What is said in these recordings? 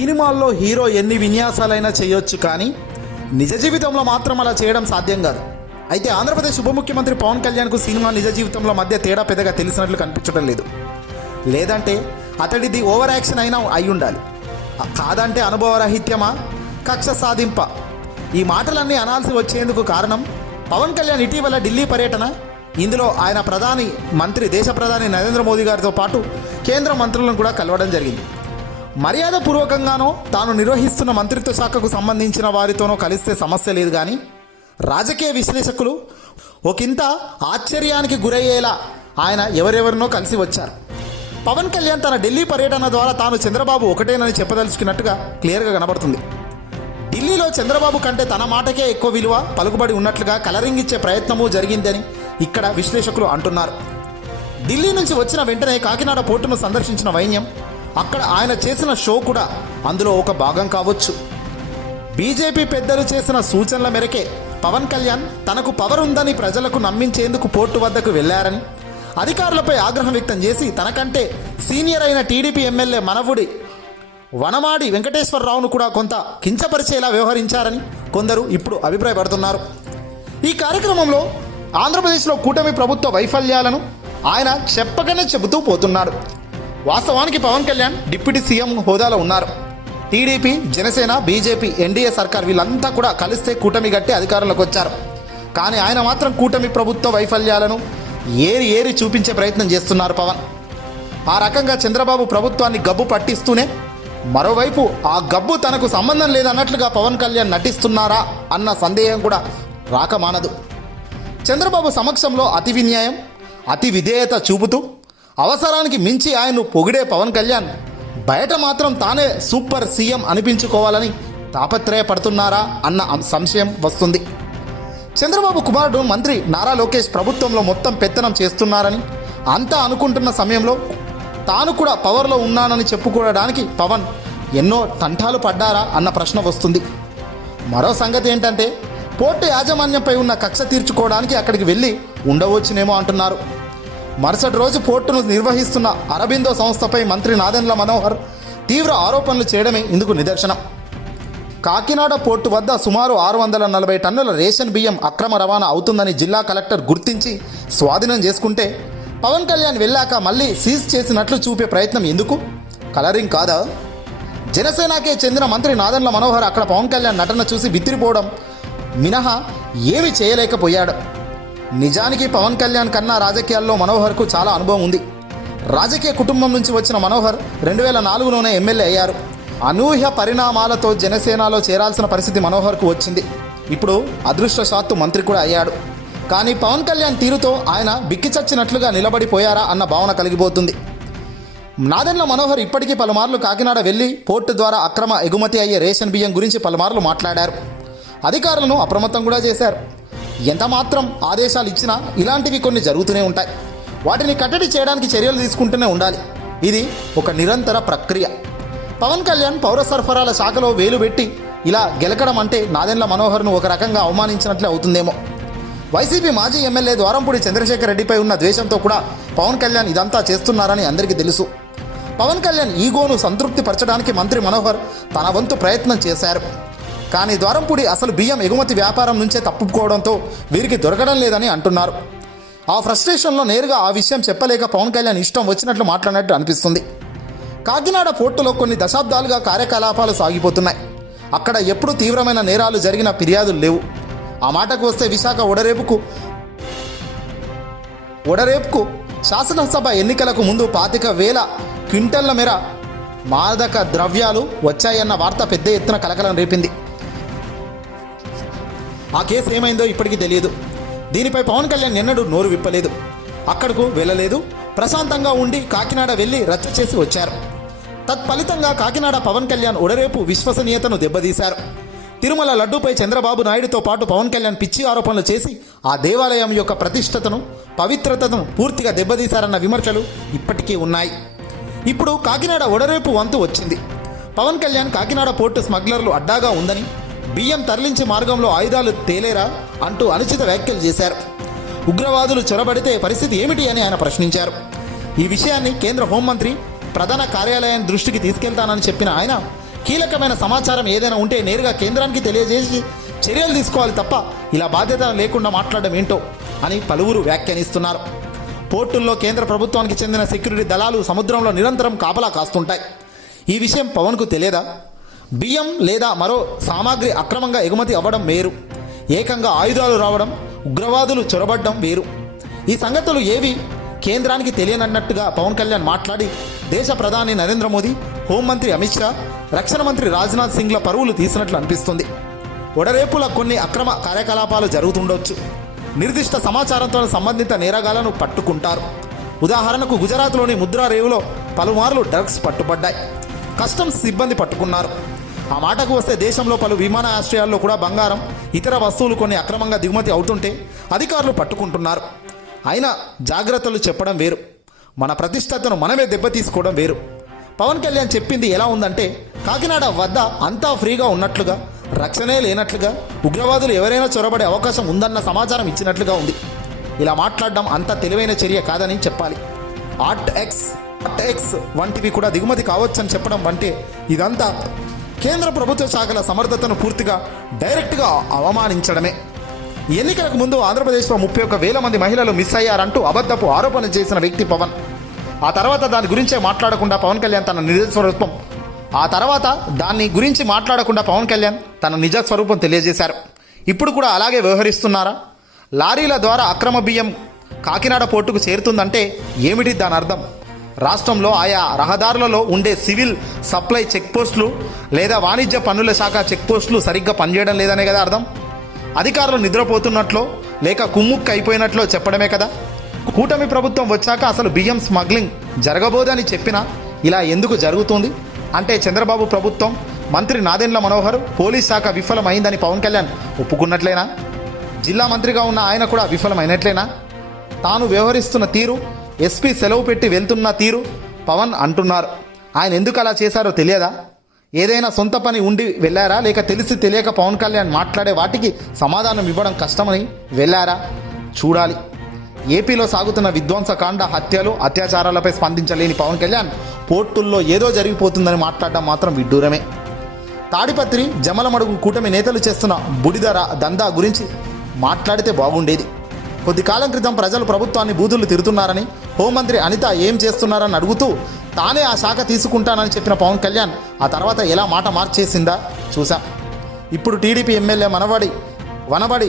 సినిమాల్లో హీరో ఎన్ని విన్యాసాలైనా చేయొచ్చు కానీ నిజ జీవితంలో మాత్రం అలా చేయడం సాధ్యం కాదు. అయితే ఆంధ్రప్రదేశ్ ఉప ముఖ్యమంత్రి పవన్ కళ్యాణ్కు సినిమా నిజ జీవితంలో మధ్య తేడా పెద్దగా తెలిసినట్లు కనిపించడం లేదు. లేదంటే అతడిది ఓవర్ యాక్షన్ అయినా అయి ఉండాలి. కాదంటే అనుభవరాహిత్యమా కక్ష సాధింప? ఈ మాటలన్నీ అనాల్సి వచ్చేందుకు కారణం పవన్ కళ్యాణ్ ఇటీవల ఢిల్లీ పర్యటన. ఇందులో ఆయన ప్రధాని మంత్రి దేశ ప్రధాని నరేంద్ర మోదీ గారితో పాటు కేంద్ర మంత్రులను కూడా కలవడం జరిగింది. మర్యాదపూర్వకంగానో తాను నిర్వహిస్తున్న మంత్రిత్వ శాఖకు సంబంధించిన వారితోనో కలిస్తే సమస్య లేదు కానీ రాజకీయ విశ్లేషకులు ఒకంత ఆశ్చర్యానికి గురయ్యేలా ఆయన ఎవరెవరినో కలిసి వచ్చారు. పవన్ కళ్యాణ్ తన ఢిల్లీ పర్యటన ద్వారా తాను చంద్రబాబు ఒకటేనని చెప్పదలుచుకున్నట్టుగా క్లియర్గా కనబడుతుంది. ఢిల్లీలో చంద్రబాబు కంటే తన మాటకే ఎక్కువ విలువ పలుకుబడి ఉన్నట్లుగా కలరింగ్ ఇచ్చే ప్రయత్నము జరిగిందని ఇక్కడ విశ్లేషకులు అంటున్నారు. ఢిల్లీ నుంచి వచ్చిన వెంటనే కాకినాడ పోర్టును సందర్శించిన వైన్యం అక్కడ ఆయన చేసిన షో కూడా అందులో ఒక భాగం కావచ్చు. బీజేపీ పెద్దలు చేసిన సూచనల మేరకే పవన్ కళ్యాణ్ తనకు పవర్ ఉందని ప్రజలకు నమ్మించేందుకు పోర్టు వద్దకు వెళ్ళారని అధికారులపై ఆగ్రహం వ్యక్తం చేసి తనకంటే సీనియర్ అయిన టీడీపీ ఎమ్మెల్యే మనవుడి వనమాడి వెంకటేశ్వరరావును కూడా కొంత కించపరిచేలా వ్యవహరించారని కొందరు ఇప్పుడు అభిప్రాయపడుతున్నారు. ఈ కార్యక్రమంలో ఆంధ్రప్రదేశ్లో కూటమి ప్రభుత్వ వైఫల్యాలను ఆయన చెప్పకనే చెబుతూ పోతున్నాడు వాస్తవానికి పవన్ కళ్యాణ్ డిప్యూటీ సీఎం హోదాలో ఉన్నారు. టీడీపీ జనసేన బీజేపీ ఎన్డీఏ సర్కార్ వీళ్ళంతా కూడా కలిస్తే కూటమి గట్టి అధికారంలోకి వచ్చారు. కానీ ఆయన మాత్రం కూటమి ప్రభుత్వ వైఫల్యాలను ఏరి ఏరి చూపించే ప్రయత్నం చేస్తున్నారు పవన్. ఆ రకంగా చంద్రబాబు ప్రభుత్వాన్ని గబ్బు పట్టిస్తూనే మరోవైపు ఆ గబ్బు తనకు సంబంధం లేదన్నట్లుగా పవన్ కళ్యాణ్ నటిస్తున్నారా అన్న సందేహం కూడా రాకమానదు చంద్రబాబు సమక్షంలో అతి విన్యాయం అతి విధేయత చూపుతూ అవసరానికి మించి ఆయన్ను పొగిడే పవన్ కళ్యాణ్ బయట మాత్రం తానే సూపర్ సీఎం అనిపించుకోవాలని తాపత్రయపడుతున్నారా అన్న సంశయం వస్తుంది. చంద్రబాబు కుమారుడు మంత్రి నారా లోకేష్ ప్రభుత్వంలో మొత్తం పెత్తనం చేస్తున్నారని అంతా అనుకుంటున్న సమయంలో తాను కూడా పవర్లో ఉన్నానని చెప్పుకోవడానికి పవన్ ఎన్నో తంటాలు పడ్డారా అన్న ప్రశ్న వస్తుంది. మరో సంగతి ఏంటంటే పోర్టు యాజమాన్యంపై ఉన్న కక్ష తీర్చుకోవడానికి అక్కడికి వెళ్ళి ఉండవచ్చునేమో అంటున్నారు. మరుసటి రోజు పోర్టును నిర్వహిస్తున్న అరబిందో సంస్థపై మంత్రి నాదెండ్ల మనోహర్ తీవ్ర ఆరోపణలు చేయడమే ఇందుకు నిదర్శనం. కాకినాడ పోర్టు వద్ద సుమారు ఆరు వందల నలభై టన్నుల రేషన్ బియ్యం అక్రమ రవాణా అవుతుందని జిల్లా కలెక్టర్ గుర్తించి స్వాధీనం చేసుకుంటే పవన్ కళ్యాణ్ వెళ్ళాక మళ్ళీ సీజ్ చేసినట్లు చూపే ప్రయత్నం ఎందుకు? కలరింగ్ కాదా? జనసేనకే చెందిన మంత్రి నాదెండ్ల మనోహర్ అక్కడ పవన్ కళ్యాణ్ నటన చూసి బిత్తిరిపోవడం మినహా ఏమి చేయలేకపోయాడు. నిజానికి పవన్ కళ్యాణ్ కన్నా రాజకీయాల్లో మనోహర్కు చాలా అనుభవం ఉంది. రాజకీయ కుటుంబం నుంచి వచ్చిన మనోహర్ రెండు వేల నాలుగులోనే ఎమ్మెల్యే అయ్యారు. అనూహ్య పరిణామాలతో జనసేనలో చేరాల్సిన పరిస్థితి మనోహర్కు వచ్చింది. ఇప్పుడు అదృష్టశాత్తు మంత్రి కూడా అయ్యాడు. కానీ పవన్ కళ్యాణ్ తీరుతో ఆయన బిక్కిచచ్చినట్లుగా నిలబడిపోయారా అన్న భావన కలిగిపోతుంది. నాదెండ్ల మనోహర్ ఇప్పటికీ పలుమార్లు కాకినాడ వెళ్ళి పోర్టు ద్వారా అక్రమ ఎగుమతి అయ్యే రేషన్ బియ్యం గురించి పలుమార్లు మాట్లాడారు. అధికారులను అప్రమత్తం కూడా చేశారు. ఎంత మాత్రం ఆదేశాలు ఇచ్చినా ఇలాంటివి కొన్ని జరుగుతూనే ఉంటాయి. వాటిని కట్టడి చేయడానికి చర్యలు తీసుకుంటూనే ఉండాలి. ఇది ఒక నిరంతర ప్రక్రియ. పవన్ కళ్యాణ్ పౌర సరఫరాల శాఖలో వేలు పెట్టి ఇలా గెలకడం అంటే నాదెండ్ల మనోహర్ను ఒక రకంగా అవమానించినట్లే అవుతుందేమో. వైసీపీ మాజీ ఎమ్మెల్యే ద్వారంపూడి చంద్రశేఖర్ రెడ్డిపై ఉన్న ద్వేషంతో కూడా పవన్ కళ్యాణ్ ఇదంతా చేస్తున్నారని అందరికీ తెలుసు. పవన్ కళ్యాణ్ ఈగోను సంతృప్తి పరచడానికి మంత్రి మనోహర్ తన వంతు ప్రయత్నం చేశారు. కానీ ద్వారంపూడి అసలు బియ్యం ఎగుమతి వ్యాపారం నుంచే తప్పుకోవడంతో వీరికి దొరకడం లేదని అంటున్నారు. ఆ ఫ్రస్ట్రేషన్లో నేరుగా ఆ విషయం చెప్పలేక పవన్ కళ్యాణ్ ఇష్టం వచ్చినట్లు మాట్లాడినట్టు అనిపిస్తుంది. కాకినాడ పోర్టులో కొన్ని దశాబ్దాలుగా కార్యకలాపాలు సాగిపోతున్నాయి. అక్కడ ఎప్పుడు తీవ్రమైన నేరాలు జరిగిన ఫిర్యాదులు లేవు. ఆ మాటకు వస్తే విశాఖ ఒడరేపుకు ఒడరేపుకు శాసనసభ ఎన్నికలకు ముందు పాతిక వేల క్వింటల్ల మేర మాదక ద్రవ్యాలు వచ్చాయన్న వార్త పెద్ద ఎత్తున కలకలం రేపింది. ఆ కేసు ఏమైందో ఇప్పటికీ తెలియదు. దీనిపై పవన్ కళ్యాణ్ ఎన్నడూ నోరు విప్పలేదు. అక్కడకు వెళ్ళలేదు. ప్రశాంతంగా ఉండి కాకినాడ వెళ్ళి రచ్చ చేసి వచ్చారు. తత్ఫలితంగా కాకినాడ పవన్ కళ్యాణ్ ఉడరేపు విశ్వసనీయతను దెబ్బతీశారు. తిరుమల లడ్డూపై చంద్రబాబు నాయుడుతో పాటు పవన్ కళ్యాణ్ పిచ్చి ఆరోపణలు చేసి ఆ దేవాలయం యొక్క ప్రతిష్టతను పవిత్రతను పూర్తిగా దెబ్బతీశారన్న విమర్శలు ఇప్పటికీ ఉన్నాయి. ఇప్పుడు కాకినాడ ఒడరేపు వంతు వచ్చింది. పవన్ కళ్యాణ్ కాకినాడ పోర్టు స్మగ్లర్లు అడ్డాగా ఉందని బియ్యం తరలించే మార్గంలో ఆయుధాలు తేలేరా అంటూ అనుచిత వ్యాఖ్యలు చేశారు. ఉగ్రవాదులు చొరబడితే పరిస్థితి ఏమిటి అని ఆయన ప్రశ్నించారు. ఈ విషయాన్ని కేంద్ర హోంమంత్రి ప్రధాన కార్యాలయం దృష్టికి తీసుకెళ్తానని చెప్పిన ఆయన కీలకమైన సమాచారం ఏదైనా ఉంటే నేరుగా కేంద్రానికి తెలియజేసి చర్యలు తీసుకోవాలి తప్ప ఇలా బాధ్యత లేకుండా మాట్లాడడం ఏంటో అని పలువురు వ్యాఖ్యానిస్తున్నారు. పోర్టుల్లో కేంద్ర ప్రభుత్వానికి చెందిన సెక్యూరిటీ దళాలు సముద్రంలో నిరంతరం కాపలా కాస్తుంటాయి. ఈ విషయం పవన్కు తెలియదా? బియ్యం లేదా మరో సామాగ్రి అక్రమంగా ఎగుమతి అవ్వడం వేరు. ఏకంగా ఆయుధాలు రావడం ఉగ్రవాదులు చొరబడ్డం వేరు. ఈ సంగతులు ఏవి? కేంద్రానికి తెలియనన్నట్టుగా పవన్ కళ్యాణ్ మాట్లాడి దేశ ప్రధాని నరేంద్ర మోదీ హోంమంత్రి అమిత్ షా రక్షణ మంత్రి రాజ్నాథ్ సింగ్ల పరువులు తీసినట్లు అనిపిస్తుంది. ఒడరేపుల కొన్ని అక్రమ కార్యకలాపాలు జరుగుతుండొచ్చు. నిర్దిష్ట సమాచారంతో సంబంధిత నేరగాలను పట్టుకుంటారు. ఉదాహరణకు గుజరాత్లోని ముద్రా రేవులో పలుమార్లు డ్రగ్స్ పట్టుబడ్డాయి. కస్టమ్స్ సిబ్బంది పట్టుకున్నారు. ఆ మాటకు వస్తే దేశంలో పలు విమానాశ్రయాల్లో కూడా బంగారం ఇతర వస్తువులు కొన్ని అక్రమంగా దిగుమతి అవుతుంటే అధికారులు పట్టుకుంటున్నారు. అయినా జాగ్రత్తలు చెప్పడం వేరు. మన ప్రతిష్టతను మనమే దెబ్బతీసుకోవడం వేరు. పవన్ కళ్యాణ్ చెప్పింది ఎలా ఉందంటే కాకినాడ వద్ద అంతా ఫ్రీగా ఉన్నట్లుగా రక్షణే లేనట్లుగా ఉగ్రవాదులు ఎవరైనా చొరబడే అవకాశం ఉందన్న సమాచారం ఇచ్చినట్లుగా ఉంది. ఇలా మాట్లాడడం అంత తెలివైన చర్య కాదని చెప్పాలి. ఆర్ట్ ఎక్స్ ఆర్ట్ ఎక్స్ వంటివి కూడా దిగుమతి కావచ్చని చెప్పడం అంటే ఇదంతా కేంద్ర ప్రభుత్వ శాఖల సమర్థతను పూర్తిగా డైరెక్ట్గా అవమానించడమే. ఎన్నికలకు ముందు ఆంధ్రప్రదేశ్లో ముప్పై ఒక్క వేల మంది మహిళలు మిస్ అయ్యారంటూ అబద్ధపు ఆరోపణ చేసిన వ్యక్తి పవన్. ఆ తర్వాత దాని గురించే మాట్లాడకుండా పవన్ కళ్యాణ్ తన నిజ స్వరూపం. ఆ తర్వాత దాన్ని గురించి మాట్లాడకుండా పవన్ కళ్యాణ్ తన నిజ స్వరూపం తెలియజేశారు. ఇప్పుడు కూడా అలాగే వ్యవహరిస్తున్నారా? లారీల ద్వారా అక్రమ బియ్యం కాకినాడ పోర్టుకు చేరుతుందంటే ఏమిటి దాని అర్థం? రాష్ట్రంలో ఆయా రహదారులలో ఉండే సివిల్ సప్లై చెక్పోస్టులు లేదా వాణిజ్య పన్నుల శాఖ చెక్పోస్టులు సరిగ్గా పనిచేయడం లేదనే కదా అర్థం? అధికారులు నిద్రపోతున్నట్లో లేక కుమ్ముక్కు అయిపోయినట్లో చెప్పడమే కదా? కూటమి ప్రభుత్వం వచ్చాక అసలు బియ్యం స్మగ్లింగ్ జరగబోదని చెప్పినా ఇలా ఎందుకు జరుగుతుంది? అంటే చంద్రబాబు ప్రభుత్వం మంత్రి నాదెండ్ల మనోహర్ పోలీస్ శాఖ విఫలమైందని పవన్ కళ్యాణ్ ఒప్పుకున్నట్లేనా? జిల్లా మంత్రిగా ఉన్న ఆయన కూడా విఫలమైనట్లేనా? తాను వ్యవహరిస్తున్న తీరు ఎస్పీ సెలవు పెట్టి వెళ్తున్న తీరు పవన్ అంటున్నారు. ఆయన ఎందుకు అలా చేశారో తెలియదా? ఏదైనా సొంత పని ఉండి వెళ్ళారా? లేక తెలిసి తెలియక పవన్ కళ్యాణ్ మాట్లాడే వాటికి సమాధానం ఇవ్వడం కష్టమని వెళ్ళారా? చూడాలి. ఏపీలో సాగుతున్న విధ్వంసకాండ హత్యలు అత్యాచారాలపై స్పందించలేని పవన్ కళ్యాణ్ పోర్టుల్లో ఏదో జరిగిపోతుందని మాట్లాడడం మాత్రం విడ్డూరమే. తాడిపత్రి జమలమడుగు కూటమి నేతలు చేస్తున్న బుడిదర దందా గురించి మాట్లాడితే బాగుండేది. కొద్ది కాలం క్రితం ప్రజలు ప్రభుత్వాన్ని బూతులు తిరుతున్నారని హోంమంత్రి అనిత ఏం చేస్తున్నారని అడుగుతూ తానే ఆ శాఖ తీసుకుంటానని చెప్పిన పవన్ కళ్యాణ్ ఆ తర్వాత ఎలా మాట మార్చేసిందా? చూసాం ఇప్పుడు టీడీపీ ఎమ్మెల్యే మనబడి వనబడి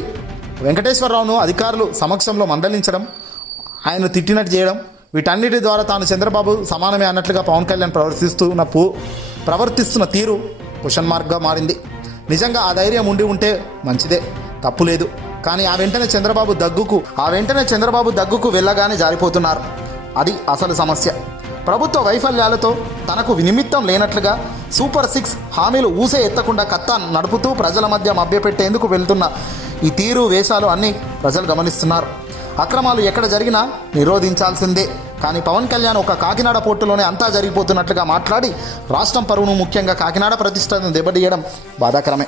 వెంకటేశ్వరరావును అధికారులు సమక్షంలో మందలించడం ఆయన తిట్టినట్టు చేయడం వీటన్నిటి ద్వారా తాను చంద్రబాబు సమానమే అన్నట్లుగా పవన్ కళ్యాణ్ ప్రవర్తిస్తున్న పూ ప్రవర్తిస్తున్న తీరు క్వశ్చన్ మార్క్గా మారింది. నిజంగా ఆ ధైర్యం ఉండి ఉంటే మంచిదే తప్పు లేదు కానీ ఆ వెంటనే చంద్రబాబు దగ్గుకు ఆ వెంటనే చంద్రబాబు దగ్గుకు వెళ్ళగానే జారిపోతున్నారు. అది అసలు సమస్య. ప్రభుత్వ వైఫల్యాలతో తనకు నిమిత్తం లేనట్లుగా సూపర్ సిక్స్ హామీలు ఊసే ఎత్తకుండా కత్తా నడుపుతూ ప్రజల మధ్య మభ్యపెట్టేందుకు వెళ్తున్న ఈ తీరు వేషాలు అన్నీ ప్రజలు గమనిస్తున్నారు. అక్రమాలు ఎక్కడ జరిగినా నిరోధించాల్సిందే. కానీ పవన్ కళ్యాణ్ ఒక కాకినాడ పోర్టులోనే అంతా జరిగిపోతున్నట్లుగా మాట్లాడి రాష్ట్రం పరువును ముఖ్యంగా కాకినాడ ప్రతిష్టను దెబ్బతీయడం బాధాకరమే.